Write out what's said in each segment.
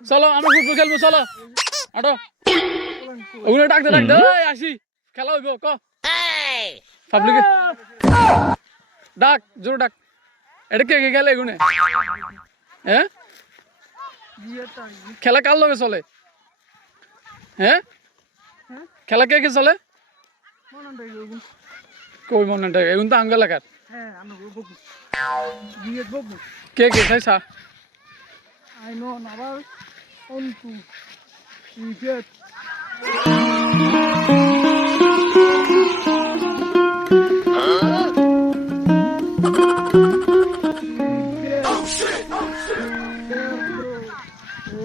চলো আমরা ফুটবল খেলবো চলো আটো ওগুলো ডাকতে ডাকতে আসি খেলা হইব ক পাবলিকে ডাক জোর ডাক এটা কে কে গেলে এগুনে হ্যাঁ খেলা কার লগে চলে হ্যাঁ খেলা কে কে চলে কই মনে এগুন তো আঙ্গ এলাকার কে কে খাইছা I know never on to Egypt.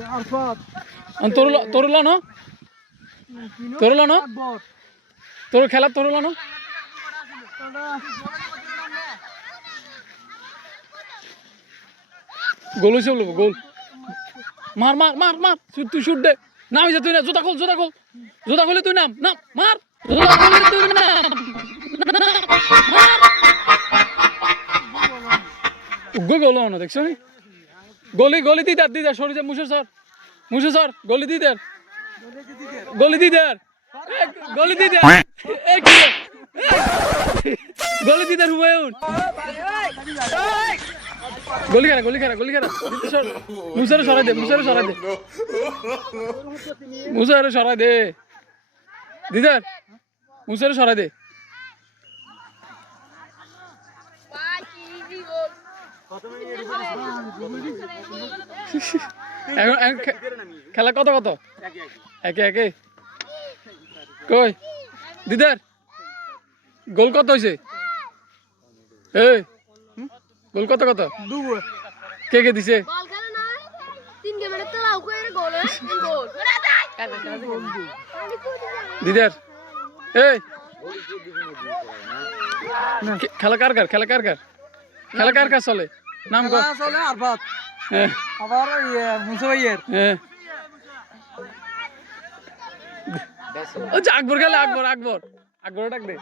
Arfat. তোরলা না তোরলা না তোর খেলা তোরলা না গোল হইছে বলবো গোল মার মার মার মার তুই শুট দে নাম তুই না জুতা খোল জুতা খুলে তুই নাম নাম মার জুতা খুলে তুই নাম উগ্র গোল না দেখছো নি গলি গলি দিদার সরে যা মুশে স্যার গলি দিদার গলি দিদার হুমায়ুন গলি খেরা মুসারে সরাই দে দিদার মুসারে সরাই দে খেলা কত একে কই দিদার গোল কত হয়েছে এই গোল কত কে দিছে দিদার এই খেলা কার চলে নাম কর চলে আরফাত আবার মুসা ভাইয়ের আকবর খেলে আকবর ডাক দে